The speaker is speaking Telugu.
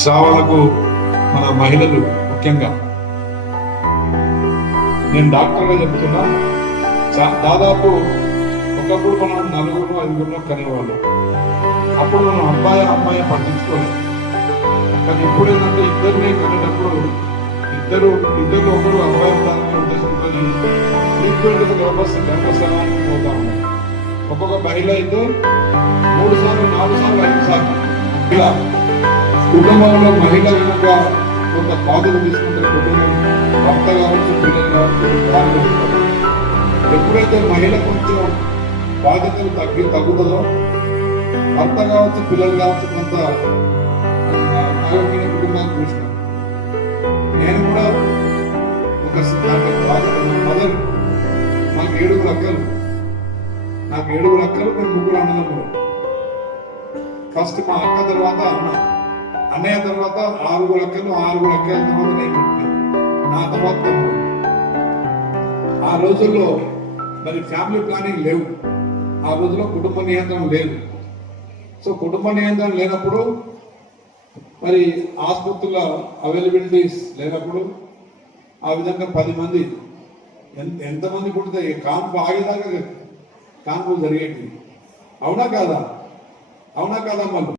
శ్రావణకు మన మహిళలు ముఖ్యంగా నేను డాక్టర్గా చెప్తున్నా, దాదాపు ఒకప్పుడు మనం 4-5 కనేవాళ్ళం. అప్పుడు మనం అమ్మాయి పట్టించుకోలేదు. కానీ ఇప్పుడు ఏంటంటే ఇద్దరిని కనేటప్పుడు ఇద్దరు ఒకరు అబ్బాయి ఉండాలనే ఉద్దేశంతో ఫ్రీక్వెంట్గా గర్భస్థానానికి పోతా ఉన్నాయి. ఒక్కొక్క మహిళ అయితే 3 సార్లు 4 సార్లు 5 సార్లు ఇలా కుటుంబంలో మహిళ కనుక కొంత బాధ్యత తీసుకుంటున్న కుటుంబం, భర్త కావచ్చు, పిల్లలు కావచ్చు, ఎప్పుడైతే మహిళ కొంచెం బాధ్యతలు తగ్గుతుందో భర్త కావచ్చు, పిల్లలు కావచ్చు, కొంత ఆరోగ్యమైన కుటుంబాన్ని చూసినాం. నేను కూడా ఒక బాధ్యత, మదర్, నాకు 7 అక్కలు, నేను 3 అన్నదమ్ములు. ఫస్ట్ మా అక్క తర్వాత అన్నయ్య తర్వాత 6 అక్కలు, 6 అక్కల తర్వాత నేను, నా తర్వాత ఆ రోజుల్లో మరి ఫ్యామిలీ ప్లానింగ్ లేవు. ఆ రోజుల్లో కుటుంబ నియంత్రణ లేదు. సో కుటుంబ నియంత్రణ లేనప్పుడు మరి ఆసుపత్రుల అవైలబిలిటీస్ లేనప్పుడు ఆ విధంగా 10 మంది ఎంతమంది పుడితే కాన్పు ఆగేదాకా కాన్పులు జరిగేవి. అవునా కాదా మళ్ళీ